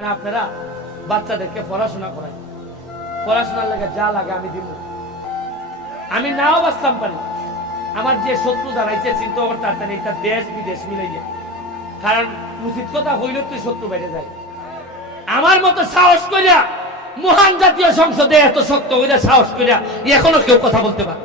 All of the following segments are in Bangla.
আপনারা বাচ্চাদেরকে পড়াশোনা করাই। পড়াশোনার লাগে যা লাগে আমি দিব। আমি নাও বাঁচতাম পারি। আমার যে শত্রু দাঁড়াইছে, চিন্তা করতে পারতেন এটা দেশ, বিদেশ মিলে যায় কারণ উচিত কথা হইলে তুই শত্রু বেড়ে যায়। আমার মতো সাহস করিয়া মহান জাতীয় সংসদে এত শক্ত করিয়া সাহস করিয়া এখনও কেউ কথা বলতে পারে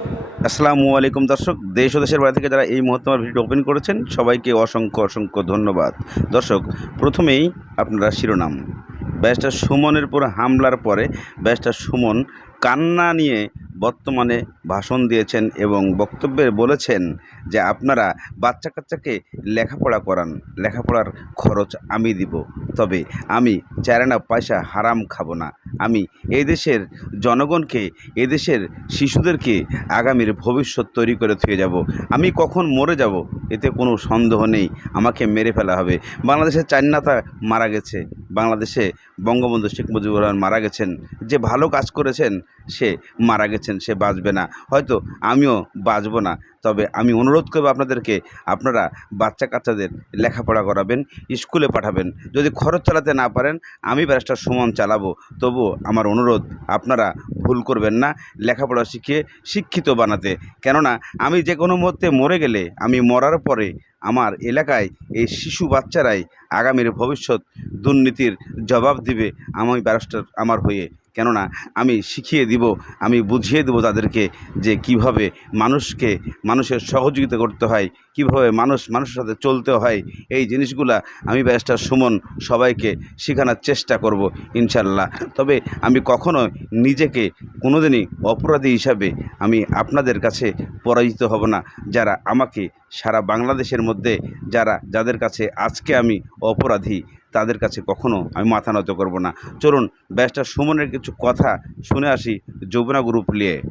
আসসালামু আলাইকুম দর্শক, দেশ ও দেশের বাইরে থেকে যারা এই মুহূর্তে আমার ভিডিও ওপেন করেছেন, সবাইকে অসংখ্য অসংখ্য ধন্যবাদ। দর্শক, প্রথমেই আপনারা শিরোনাম। ব্যারিস্টার সুমনের উপর হামলার পরে ব্যারিস্টার সুমন কান্না নিয়ে বর্তমানে ভাষণ দিয়েছেন এবং বক্তব্যে বলেছেন যে আপনারা বাচ্চা কাচ্চাকে লেখাপড়া করান, লেখাপড়ার খরচ আমি দিব। তবে আমি চারানা পয়সা হারাম খাব না। আমি এই দেশের জনগণকে এদেশের শিশুদেরকে আগামীর ভবিষ্যৎ তৈরি করে থুয়ে যাব। আমি কখন মরে যাব এতে কোনো সন্দেহ নেই। আমাকে মেরে ফেলা হবে। বাংলাদেশের চান্নাতা মারা গেছে। বাংলাদেশে বঙ্গবন্ধু শেখ মুজিবুর রহমান মারা গেছেন, যে ভালো কাজ করেছেন, সে মারা গেছেন, সে বাঁচবে না। হয়তো আমিও বাঁচব না, তবে আমি অনুরোধ করব আপনাদেরকে, আপনারা বাচ্চা কাচ্চাদের লেখাপড়া করাবেন, স্কুলে পাঠাবেন। যদি খরচ চালাতে না পারেন, আমি ব্যারিস্টার সুমন চালাবো। তবু আমার অনুরোধ, আপনারা ভুল করবেন না, লেখাপড়া শিখিয়ে শিক্ষিত বানাতে। কেননা, আমি যে কোনো মুহূর্তে মরে গেলে, আমি মরার পরে আমার এলাকায় এই শিশু বাচ্চারাই আগামীর ভবিষ্যৎ দুর্নীতির জবাব দিবে। আমি ব্যারিস্টার আমার হয়ে কেননা আমি শিখিয়ে দিব, আমি বুঝিয়ে দেবো তাদেরকে যে কীভাবে মানুষকে, মানুষের সহযোগিতা করতে হয়, কীভাবে মানুষ, মানুষের সাথে চলতে হয়, এই জিনিসগুলা আমি ব্যারিস্টার সুমন সবাইকে শেখানোর চেষ্টা করব ইনশাল্লাহ। তবে আমি কখনো নিজেকে কোনোদিনই অপরাধী হিসাবে আমি আপনাদের কাছে পরাজিত হব না। যারা আমাকে সারা বাংলাদেশের মধ্যে, যারা, যাদের কাছে আজকে আমি অপরাধী তাদের কাছে কখনো আমি মাথা নত করব না। চলুন, ব্যারিস্টার সুমনের কিছু কথা শুনে আসি যৌবনা গ্রুপ নিয়ে।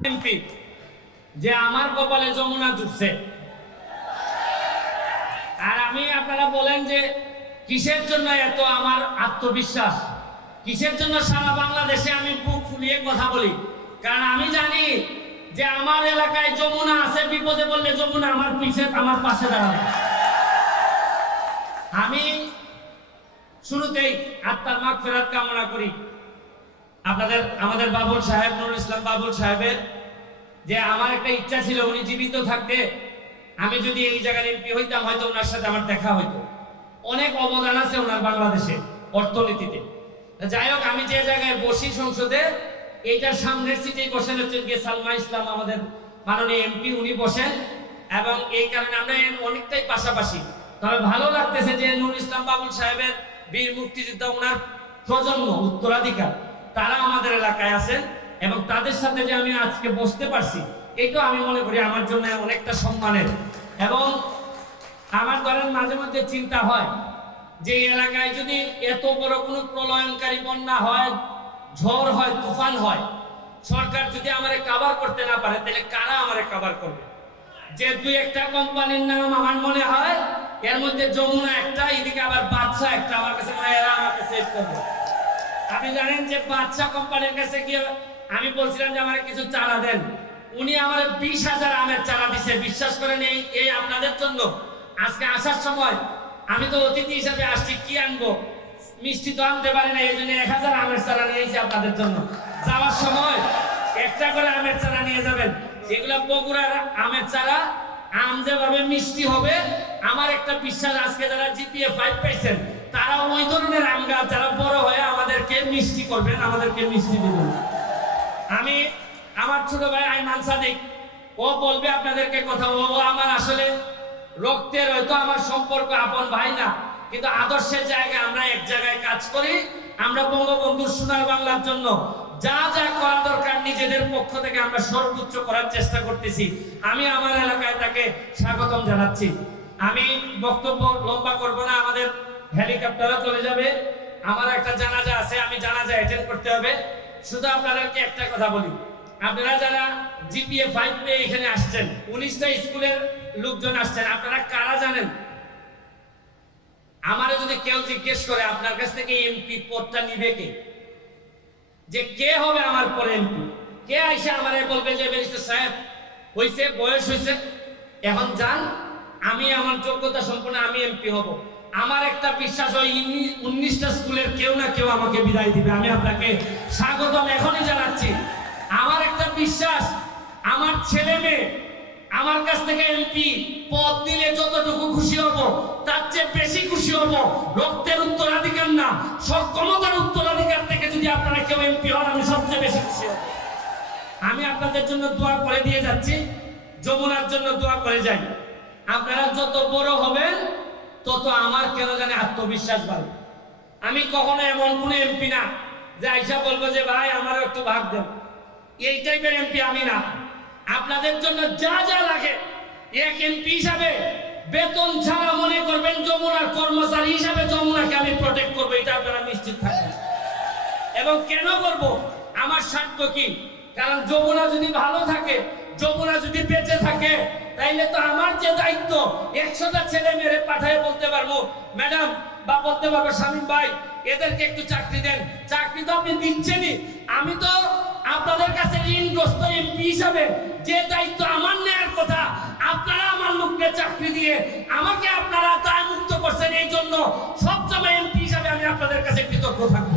যে আমার কপালে যমুনা জুটছে। আর আমি, আপনারা বলেন যে কিসের জন্য এত আমার আত্মবিশ্বাস? কিসের জন্য সারা বাংলাদেশে আমি বুক ফুলিয়ে কথা বলি? কারণ আমি জানি যে আমার এলাকায় যমুনা আছে, বিপদে বললে যমুনা আমার পিছে, আমার পাশে দাঁড়াবে। আমি শুরুতেই আত্মার মাগ ফেরাত কামনা করি। আপনাদের, আমাদের বাবুল সাহেব, নুরুল ইসলাম বাবুল সাহেবের যে আমার একটা ইচ্ছা ছিল উনি জীবিত থাকতে, আমি যদি এই জায়গার এমপি হইতাম, হয়তো ওনার সাথে আমার দেখা হইতো। অনেক অবদান আছে ওনার বাংলাদেশে, অর্থনীতিতে। যাই হোক, আমি যে জায়গায় বসি সংসদে, এইটার সামনের সিটেই বসেন হচ্ছেন গিয়ে সালমা ইসলাম, আমাদের মাননীয় এমপি, উনি বসেন। এবং এই কারণে আমরা অনেকটাই পাশাপাশি। তবে ভালো লাগতেছে যে নুরুল ইসলাম বাবুল সাহেবের বীর মুক্তিযোদ্ধা ওনার প্রজন্ম, উত্তরাধিকার। তারা আমাদের এলাকায় আছেন এবং তাদের সাথে যে আমি আজকে বসতে পারছি এইটাও আমি মনে করি আমার জন্য অনেকটা সম্মানের। এবং আমার ধরেন মাঝে মধ্যে চিন্তা হয় যে এলাকায় যদি এত বড় কোনো প্রলয়নকারী বন্যা হয়, ঝড় হয়, তুফান হয়, সরকার যদি আমারে কাভার করতে না পারে, তাহলে কারা আমারে কাভার করবে? যে দুই একটা কোম্পানির নাম আমার মনে হয় এর মধ্যে যমুনা একটা, এদিকে আবার বাদশা একটা, আমার কাছে মনে হয় আমাকে সেভ করবে। আপনি জানেন যে বাদশা কোম্পানির কাছে গিয়ে আমি বলছিলাম যে আমার কিছু চারা দেন। উনি আমার বিশ হাজার আমের চারা দিছে, বিশ্বাস করেন এই এই আপনাদের জন্য। আজকে আসার সময় আমি তো অতিথি হিসাবে আসছি, কি আনব? মিষ্টি তো আনতে পারি না, এই জন্য এক হাজার আমের চারা নিয়েছি আপনাদের জন্য। যাওয়ার সময় একটা করে আমের চারা নিয়ে যাবেন। এগুলা বগুড়ার আমের চারা আম যেভাবে মিষ্টি হবে, আমার একটা বিশ্বাস আজকে যারা জিপিএ ফাইভ পাইছেন তারা ওই ধরনের আম গাছ যারা বড় হয়ে আমাদেরকে মিষ্টি করবেন, আমাদেরকে মিষ্টি দিবেন। আমি আমার ছোট ভাই আইমান সাদিক, ও বলবে আপনাদেরকে কথা, ও আমার আসলে রক্তের হয়তো আমার সম্পর্ক আপন ভাই না, কিন্তু আদর্শের জায়গায় আমরা এক জায়গায় কাজ করি, আমরা বঙ্গবন্ধুর সোনার বাংলার জন্য যা যা করা দরকার নিজেদের পক্ষ থেকে আমরা সর্বোচ্চ করার চেষ্টা করতেছি। আমি আমার এলাকায় তাকে স্বাগতম জানাচ্ছি। আমি বক্তব্য লম্বা করব না, আমাদের হেলিকপ্টারও চলে যাবে। আমার একটা জানাজা আছে, আমি জানাজা অ্যাটেন্ড করতে হবে। শুধু আপনাদেরকে একটা কথা বলি। আপনারা যারা জিপিএ ফাইভ পেয়ে এখানে আসছেন, উনিশটা স্কুলের লোকজন আসছেন, আপনারা কারা জানেন? আমারে যদি কেউ জিজ্ঞেস করে, আপনার কাছ থেকে এমপি পদটা নিবে কে? যে কে হবে আমার পরে এমপি? কে আইসে এ বলবে যে ব্যারিস্টার সাহেব, হইছে, বয়স হইছে, এখন যান, আমি আমার যোগ্যতা সম্পন্ন আমি এমপি হব। আমার একটা বিশ্বাস ওই উনিশটা স্কুলের কেউ না কেউ আমাকে বিদায় দিবে। আমি আপনাকে স্বাগতম এখনই জানাচ্ছি। আমার একটা বিশ্বাস, আমার ছেলে মেয়ে আমার কাছ থেকে এমপি পদ দিলে যতটুকু খুশি হব, তার চেয়ে বেশি খুশি হব। রক্তের উত্তরাধিকার না সক্ষমতার উত্তরাধিকার থেকে যদি আপনারা কেউ এমপি হন, আমি সবচেয়ে বেশি খুশি হব। আমি আপনাদের জন্য দোয়া করে দিয়ে যাচ্ছি। যমুনার জন্য দোয়া করে যাই। আপনারা যত বড় হবেন, তত আমার কেন জানে আত্মবিশ্বাস বাড়বে। আমি কখনো এমন কোনো এমপি না, যে আইসা বলব যে, ভাই, আমারও একটু ভাগ দেন। এই টাইপের এমপি আমি না। আপনাদের জন্য যা যা লাগে, এক এমপি হিসাবে বেতন ছাড়া মনে করবেন যমুনার কর্মচারী হিসাবে যমুনাকে আমি প্রোটেক্ট করব, এটা আপনারা নিশ্চিত থাকবেন। এবং কেন করব? আমার স্বার্থ কি? কারণ যমুনা যদি ভালো থাকে, যমুনা যদি বেঁচে থাকে, তাইলে তো আমার যে দায়িত্ব, একশোটা ছেলে মেরে পাঠায় বলতে পারব। ম্যাডাম, বা বলতে পারব স্বামী ভাই, এদেরকে একটু চাকরি দেন। চাকরি তো আপনি দিচ্ছেনই। আমি তো আপনাদের কাছে ঋণগ্রস্ত এমপি হিসাবে যে দায়িত্ব আমার নেয়ার কথা, আপনারা আমার লোককে চাকরি দিয়ে আমাকে আপনারা দায় মুক্ত করছেন, এই জন্য সবসময় এমপি হিসাবে আমি আপনাদের কাছে কৃতজ্ঞ থাকব।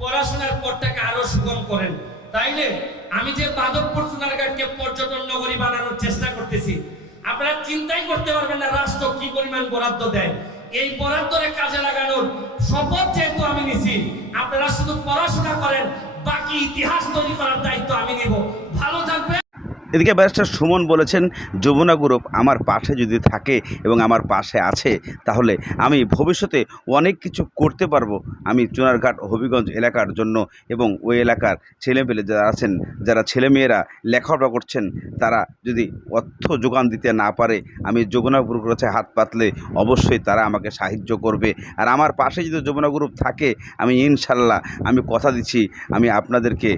পড়াশোনার পথটাকে আরও সুগম করেন। তাইলে আমি যে মাধবপুর সোনারঘাটকে পর্যটন নগরী বানানোর চেষ্টা করতেছি, আপনারা চিন্তাই করতে পারবেন না রাষ্ট্র কি পরিমাণ বরাদ্দ দেয়। এই বরাদ্দরে কাজে লাগানোর শপথ যেহেতু আমি নিছি, আপনারা শুধু পড়াশোনা করেন ইতিহাস তৈরি করার দায়িত্ব আমি নিব। এদিকে ব্যারিস্টার সুমন বলেছেন, যমুনা গ্রুপ আমার পাশে যদি থাকে এবং আমার পাশে আছে, তাহলে আমি ভবিষ্যতে অনেক কিছু করতে পারব। আমি চুনারঘাট হবিগঞ্জ এলাকার জন্য এবং ওই এলাকার ছেলেপেলে যারা আছেন, যারা ছেলেমেয়েরা লেখাপড়া করছেন, তারা যদি অর্থ যোগান দিতে না পারে, আমি যমুনা গ্রুপের কাছে হাত পাতলে অবশ্যই তারা আমাকে সাহায্য করবে। আর আমার পাশে যদি যমুনা গ্রুপ থাকে, আমি ইনশাল্লাহ, আমি কথা দিচ্ছি, আমি আপনাদেরকে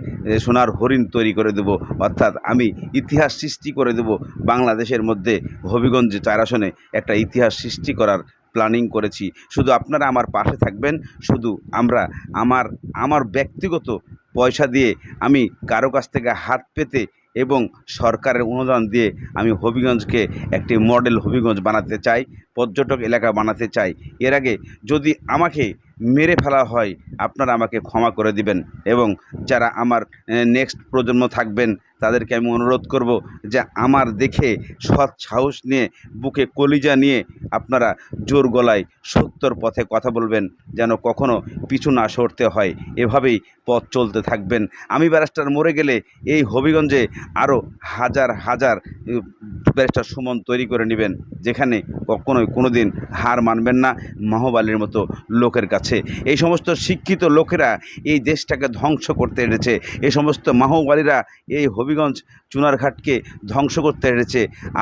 সোনার হরিণ তৈরি করে দেব। অর্থাৎ আমি ইতিহাস সৃষ্টি করে দেব বাংলাদেশের মধ্যে হবিগঞ্জে চার আসনে একটা ইতিহাস সৃষ্টি করার প্ল্যানিং করেছি। শুধু আপনারা আমার পাশে থাকবেন, শুধু আমরা আমার আমার ব্যক্তিগত পয়সা দিয়ে আমি কারও কাছ থেকে হাত পেতে এবং সরকারের অনুদান দিয়ে আমি হবিগঞ্জকে একটি মডেল হবিগঞ্জ বানাতে চাই, পর্যটক এলাকা বানাতে চাই। এর আগে যদি আমাকে মেরে ফেলা হয়, আপনারা আমাকে ক্ষমা করে দিবেন এবং যারা আমার নেক্সট প্রজন্ম থাকবেন, তাদেরকে আমি অনুরোধ করব যে আমার দেখে সৎ সাহস নিয়ে, বুকে কলিজা নিয়ে আপনারা জোর গলায় সত্যর পথে কথা বলবেন, যেন কখনো পিছু না সরতে হয়। এভাবেই পথ চলতে থাকবেন। আমি ব্যারিস্টার মরে গেলে এই হবিগঞ্জে আরও হাজার হাজার ব্যারিস্টার সুমন তৈরি করে নেবেন, যেখানে কখনোই কোনো দিন হার মানবেন না, মাহবালির মতো লোকের কাছে। এই সমস্ত শিক্ষিত লোকেরা এই দেশটাকে ধ্বংস করতে এসেছে এই সমস্ত মাহবালিরা এই হবিগঞ্জ চুনারঘাটকে ধ্বংস করতে এসেছে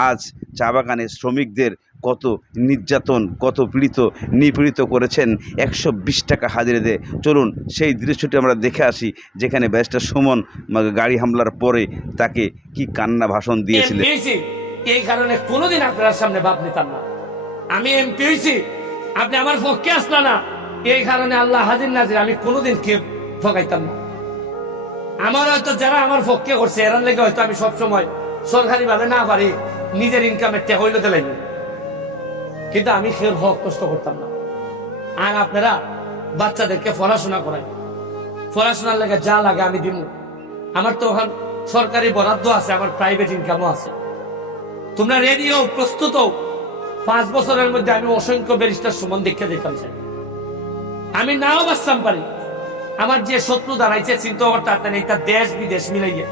আজ চা বাগানে শ্রমিকদের কত নির্যাতন কত পীড়িত নিপীড়িত করেছেন। একশো বিশ টাকা হাজিরে দে চলুন সেই দৃশ্যটি আমরা দেখে আসি যেখানে ব্যারিস্টার সুমন গাড়ি হামলার পরে তাকে কি কান্না ভাষণ দিয়েছিলেন? এই কারণে কোনোদিন আপনার সামনে ভাব নিতাম না। আমি এমপি হয়েছি। আপনি আমার পক্ষে আসলা না। এই কারণে আল্লাহ হাজির নাজির আমি কোনোদিন কে ঠকাইতাম না। আমার হয়তো যারা আমার পক্ষে করছে, এরার লেগে হয়তো আমি সবসময় সরকারি ভাবে না পারি, নিজের ইনকামের টেক হইলে কিন্তু আমি সে হক কষ্ট করতাম না। আর আপনারা বাচ্চাদেরকে পড়াশোনা করাই। পড়াশোনার লেগে যা লাগে আমি দিব আমার তো ওখান সরকারি বরাদ্দ আছে, আমার প্রাইভেট ইনকামও আছে। তোমরা রেডি হও, প্রস্তুত পাঁচ বছরের মধ্যে আমি অসংখ্য ব্যারিস্টার সুমন দেখতে দেখতাম চাই। আমি নাও বাঁচতাম পারি। আমার যে শত্রু দাঁড়াইছে, চিন্তা করতে পারতেন এটা দেশ বিদেশ মিলাইয়ে।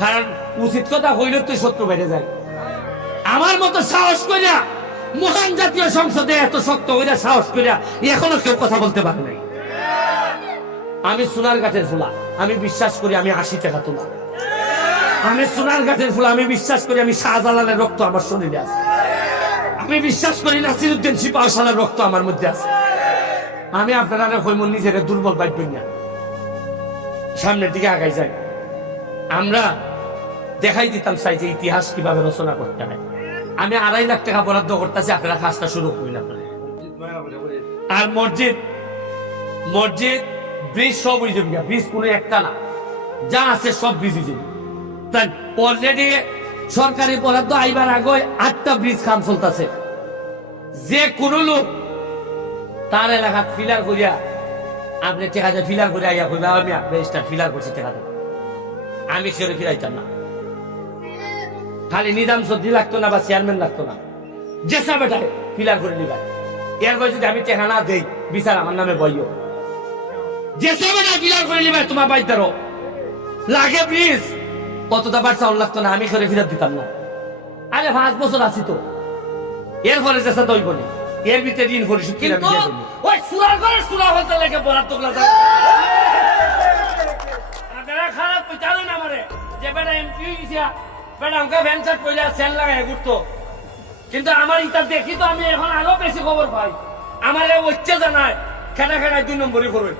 কারণ উচিত কথা হইলে তুই শত্রু বেড়ে যায়। আমার মতো সাহস কইরা, মহান জাতীয় সংসদে এত শক্ত হইরা সাহস কইরা এখনও কেউ কথা বলতে পারে নাই। আমি সোনার গাছের ফুলা, আমি বিশ্বাস করি আমি আশি টাকা তোলা। আমি সোনার গাছের ফুলা, আমি বিশ্বাস করি আমি শাহজালালের রক্ত আমার শরীরে আছে। আমি বিশ্বাস করি নাসিরুদ্দিন সিপাহসালার রক্ত আমার মধ্যে আছে। আমি আপনারা হইম নিজের দুর্বল পাইবেন না। সামনের দিকে আগাই যাই। আমরা দেখাই দিতাম চাই যে ইতিহাস কীভাবে রচনা করতে হয়। আমি আড়াই লাখ টাকা বরাদ্দ করতেছি, আপনারা কাজটা শুরু করবেন আপনারা। আর মসজিদ মসজিদ, ব্রিজ সব উড়ে যাবে ব্রিজ কোনো একটা না যা আছে সব ব্রিজ উড়ে যাবে তাই অলরেডি সরকারি বরাদ্দ আইবার আগে আটটা ব্রিজ কাম চলতেছে। যে কোনো লোক তার এলাকাত ফিলার করিয়া আপনি টেকাতে ফিলার করে আইয়া কইবা, আমি রেজিস্টার ফিলার করছি টেকাতে। আমি সেরে ফিরাইতাম না। খালি নিজাম সর্দি লাগতো না বা চেয়ারম্যান লাগতো না। যেসা বেটায় ফিলার করে নিবা। এরপর যদি আমি টেকা না দেই, বিচার আমার নামে বইও। যেসা বেটায় ফিলার করে নিবা, তোমার বাইতারও লাগে প্লিজ কতটা বার চাউল লাগতো না, আমি করে ফিরাত দিতাম না। আরে পাঁচ বছর আছি তো। এরপরে তো হইব না। এর ভিতরে ঋণ পরিশোধ কিন্তু। ওই সুরার করে সুরা হতে লেগে গুলা। আপনারা খারাপ আমারে? যে বেটা এমপি বেটা আমাকে ভ্যান শার্ট পইলা সেল লাগায় ঘুরতো। কিন্তু আমার ইটা দেখি তো আমি এখন আরও বেশি খবর পাই। আমার হচ্ছে জানায় খেটা খেটায় দুই নম্বরই করবে।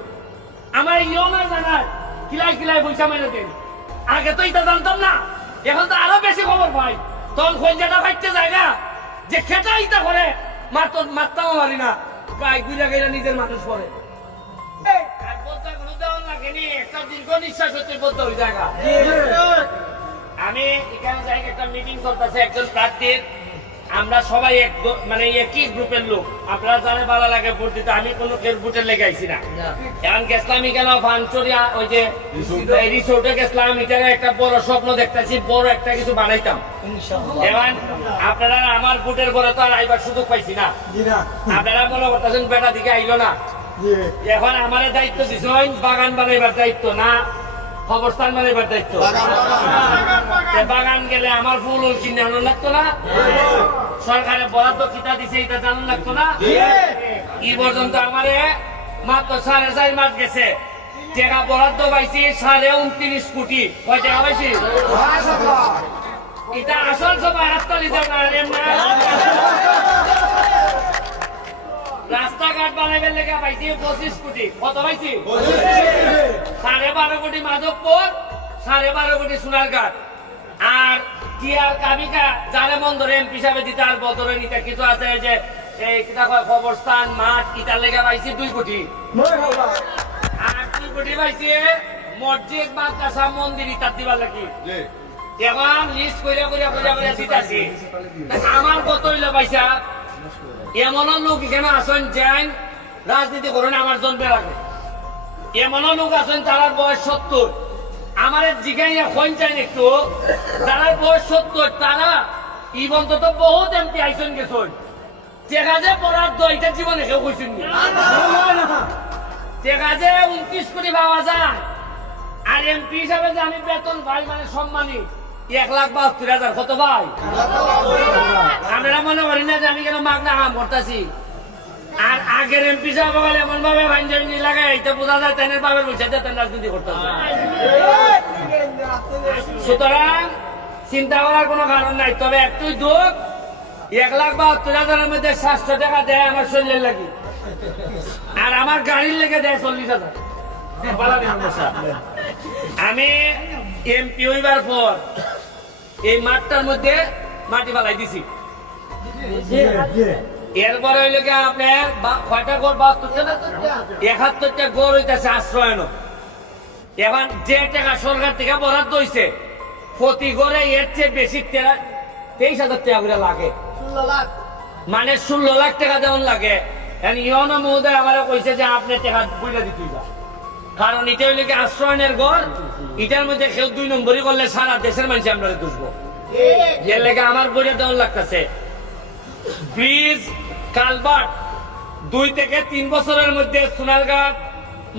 আমার ইয়েও না জানায় কিলাই কিলাই পয়সা মেরে দেন। আগে তো এটা জানতাম না এখন তো আরও বেশি খবর পাই। তখন খঞ্জাটা ফাইতে না যে খেটা ইটা করে মাত্র মারতাম মারি না। প্রায় গুজা গাইরা নিজের মানুষ পরে। আমি এখানে যাই একটা মিটিং করতেছে একজন প্রার্থীর। আমরা সবাই এক মানে একই গ্রুপের লোক। আপনারা জানে ভালো লাগে ভোট দিতে আমি কোনো কেউ ভোটের লেগে আইছি না। এখন গেছিলাম এখানে ফানচরিয়া ওই যে রিসোর্টে গেছিলাম এখানে একটা বড় স্বপ্ন দেখতেছি বড় একটা কিছু বানাইতাম। এখন আপনারা আমার ভোটের পরে তো আর আইবার সুযোগ পাইছি না। আপনারা মনে করতেছেন বেটা দিকে আইলো না। এখন আমার দায়িত্ব দিছেন বাগান বানাইবার দায়িত্ব না খবরস্থান বানাইবার দায়িত্ব। বাগান গেলে আমার ফুল উল কিনে আনো লাগতো না? সরকারে বরাদ্দ কিতা দিছে এটা জানানো লাগতো না? কি পর্যন্ত আমারে মাত্র সাড়ে চার মাস গেছে। টাকা বরাদ্দ পাইছি সাড়ে উনত্রিশ কোটি। কয় টাকা পাইছি? এটা আসল সবাই হাততালি দাও না এমনি রাস্তাঘাট বানাইবার লেগে পাইছি পঁচিশ কোটি। কত পাইছি? সাড়ে বারো কোটি মাধবপুর সাড়ে বারো কোটি সোনারঘাট আর টিয়ার কাবিকা যারে মন ধরে এমপি হিসাবে দিতে আর বদরে নিতে কিছু আছে যে এই কিতা কবরস্থান মাঠ ইটার লেগে পাইছি দুই কোটি। আর দুই কোটি পাইছি মসজিদ মাদ্রাসা মন্দির ইটার দিবার লাগি। এখন লিস্ট করিয়া করিয়া করিয়া করিয়া দিতাছি। আমার কত হইল পয়সা? এমনও লোক এখানে আসেন যান রাজনীতি করেন আমার জন্মের আগে এমনও লোক আছেন তার বয়স সত্তর। আমার জিজ্ঞাসা হইন চাই একটু। যারা বয়স সত্তর তারা ই অন্তত বহুত এমপি আইসন গেছেন দেখা যে পড়ার দইটা জীবনে কেউ কইছেন দেখা যে উনত্রিশ কোটি পাওয়া যায়। আর এমপি হিসাবে যে আমি বেতন পাই মানে সম্মানী। এক লাখ বাহাত্তর হাজার কত ভাই? আমরা মনে করি না যে আমি কেন মাগনা হাম করতেছি। আর আগের এমপি সাহেব এমন ভাবে ভাঞ্জনি লাগাই এটা বোঝা যায় তেনের বাবার বসে তেন রাজনীতি করতেছে। সুতরাং চিন্তা করার কোনো কারণ নাই তবে একটুই দুঃখ এক লাখ বাহাত্তর হাজারের মধ্যে সাতশো টাকা দেয় আমার শরীরের লাগি। আর আমার গাড়ির লেগে দেয় চল্লিশ হাজার। আমি এমপি হইবার পর এই মাঠটার মধ্যে মাটি ফালাই দিছি। এরপরে হইলে কি আপনার কয়টা গোল বাহাত্তরটা না একাত্তরটা গোল হইতেছে আশ্রয়ন এখন যে টাকা সরকার থেকে বরাদ্দ হইছে প্রতি গড়ে এর চেয়ে বেশি তেইশ হাজার টাকা করে লাগে। মানে ষোলো লাখ টাকা যেমন লাগে। ইয়ন মহোদয় আমার কইছে যে আপনি টাকা বুঝে দিতে। কারণ এটা হইলে আশ্রয়নের ঘর এটার মধ্যে খেল দুই নম্বরই করলে সারা দেশের মানুষ আমরা দুষবো। এর লেগে আমার বইটা দেওয়ান লাগতেছে। ব্রিজ কালবাট দুই থেকে তিন বছরের মধ্যে সোনারঘাট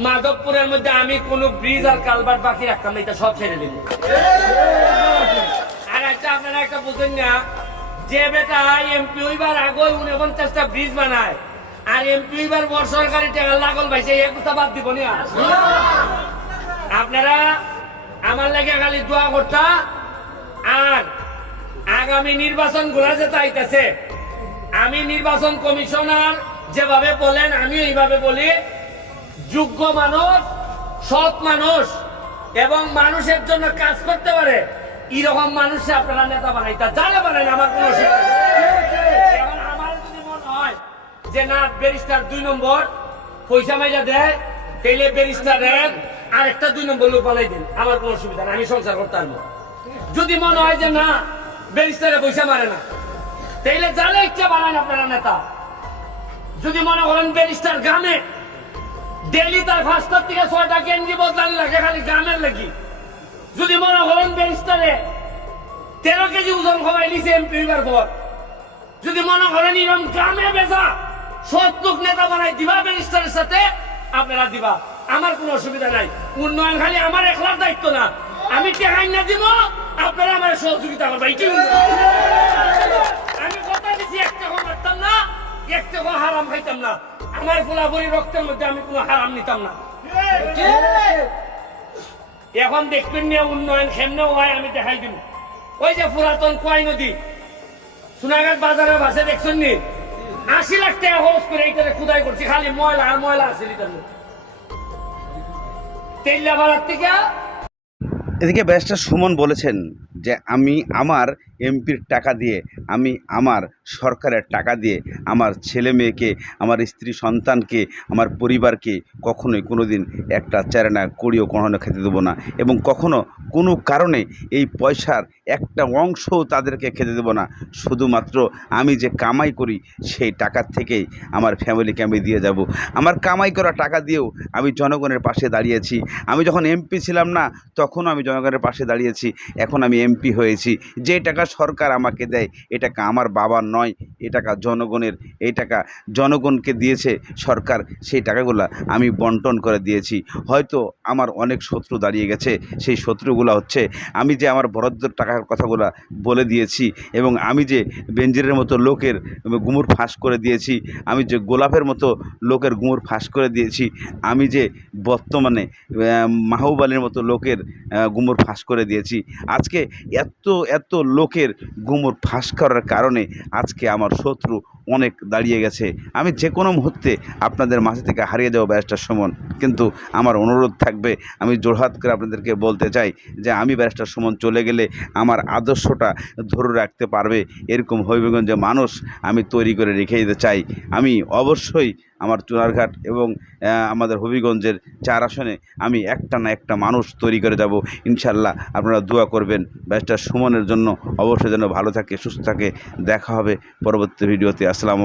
মাধবপুরের মধ্যে আমি কোন ব্রিজ আর কালবাট বাকি রাখতাম না এটা সব ছেড়ে দিব। আর একটা আপনারা একটা বুঝেন না যে বেটা এমপি হইবার আগে উনপঞ্চাশটা ব্রিজ বানায় আর এমপি হইবার বড় সরকারি টাকা লাগল ভাইছে এক কথা বাদ দিব না আপনারা আমার লাগে খালি দোয়া করতা, আর আগামী নির্বাচনগুলা যে তাইতেছে আমি নির্বাচন কমিশনার যেভাবে বলেন, আমি এইভাবে বলি, যোগ্য মানুষ, সৎ মানুষ এবং মানুষের জন্য কাজ করতে পারে, এরকম মানুষে আপনারা নেতা বানাইতা, যারা বানাই আমার কোনো অসুবিধা নেই। এখন আমার যদি মনে হয় যে না, ব্যারিস্টার দুই নম্বর, পয়সা মাইজা দেয় তাইলে আর একটা দুই নম্বর লোক বানাই দিন। আমার কোনো অসুবিধা নেই, আমি সংসার করতে পারব। যদি মনে হয় যে না, ব্যারিস্টারে পয়সা মারে না, তাইলে যারা ইচ্ছা বানান আপনারা নেতা। যদি মনে করেন ব্যারিস্টার গ্রামে ডেলি তার পাঁচটার থেকে ছয়টা কেন্দ্রি বদলানি লাগে খালি গ্রামের লাগি। যদি মনে করেন ব্যারিস্টারে তেরো কেজি ওজন কমাই নিছে এমপি পর, যদি মনে করেন এরকম গ্রামে বেজা সৎ নেতা বানাই দিবা ব্যারিস্টারের সাথে, আপনারা দিবা। আমার কোনো অসুবিধা নাই। উন্নয়ন খালি আমার একলার দায়িত্ব না। আমি টেকাই না দিব, আপনারা আমার সহযোগিতা করবেন উন্নয়ন। আমি কথা দিচ্ছি এক টাকা মারতাম না, এক টাকা হারাম খাইতাম না। আমার গোলাপরি রক্তের মধ্যে আমি কোনো হারাম নিতাম না। এখন দেখবেন নিয়ে উন্নয়ন কেমনে হয়, আমি দেখাই দিব। ওই যে পুরাতন কোয়াই নদী সোনাঘাট বাজারের ভাষে দেখছেন নি? আশি লাখ টাকা খরচ করে এইটারে খুদাই করছি, খালি ময়লা আর ময়লা আছে মধ্যে তেল্লা বাজার থেকে এদিকে ব্যারিস্টার সুমন বলেছেন যে আমি আমার এমপির টাকা দিয়ে, আমি আমার সরকারের টাকা দিয়ে আমার ছেলে মেয়েকে, আমার স্ত্রী সন্তানকে, আমার পরিবারকে কখনোই কোনো দিন একটা চারানা করিও কখনো খেতে দেবো না এবং কখনো কোনো কারণে এই পয়সার একটা অংশও তাদেরকে খেতে দেবো না। শুধুমাত্র আমি যে কামাই করি সেই টাকার থেকেই আমার ফ্যামিলিকে আমি দিয়ে যাব। আমার কামাই করা টাকা দিয়েও আমি জনগণের পাশে দাঁড়িয়েছি। আমি যখন এমপি ছিলাম না, তখনও আমি জনগণের পাশে দাঁড়িয়েছি এখন আমি এমপি হয়েছি। যে টাকা সরকার আমাকে দেয় এ টাকা আমার বাবার নয় এ টাকা জনগণের এই টাকা জনগণকে দিয়েছে সরকার সেই টাকাগুলো আমি বন্টন করে দিয়েছি। হয়তো আমার অনেক শত্রু দাঁড়িয়ে গেছে সেই শত্রুগুলো হচ্ছে আমি যে আমার বরাদ্দর টাকার কথাগুলো বলে দিয়েছি এবং আমি যে বেঞ্জিরের মতো লোকের গুমুর ফাঁস করে দিয়েছি আমি যে গোলাপের মতো লোকের গুমুর ফাঁস করে দিয়েছি আমি যে বর্তমানে আহ, মাহবুবালির মতো লোকের গুমুর ফাঁস করে দিয়েছি। আজকে এত এত লোকের গুমর ফাঁস করার কারণে আজকে আমার শত্রু অনেক দাঁড়িয়ে গেছে। আমি যে কোনো মুহূর্তে আপনাদের মাঝে থেকে হারিয়ে যাব ব্যারিস্টার সুমন। কিন্তু আমার অনুরোধ থাকবে, আমি জোরহাত করে আপনাদেরকে বলতে চাই যে আমি ব্যারিস্টার সুমন চলে গেলে আমার আদর্শটা ধরে রাখতে পারবে। এরকম হবিগঞ্জে মানুষ আমি তৈরি করে রেখে দিতে চাই। আমি অবশ্যই আমার চুনারঘাট এবং আমাদের হবিগঞ্জের চার আসনে আমি একটা না একটা মানুষ তৈরি করে যাব। ইনশাল্লাহ আপনারা দোয়া করবেন, ব্যারিস্টার সুমনের জন্য। অবশ্যই যেন ভালো থাকে, সুস্থ থাকে। দেখা হবে পরবর্তী ভিডিওতে। আসসালামু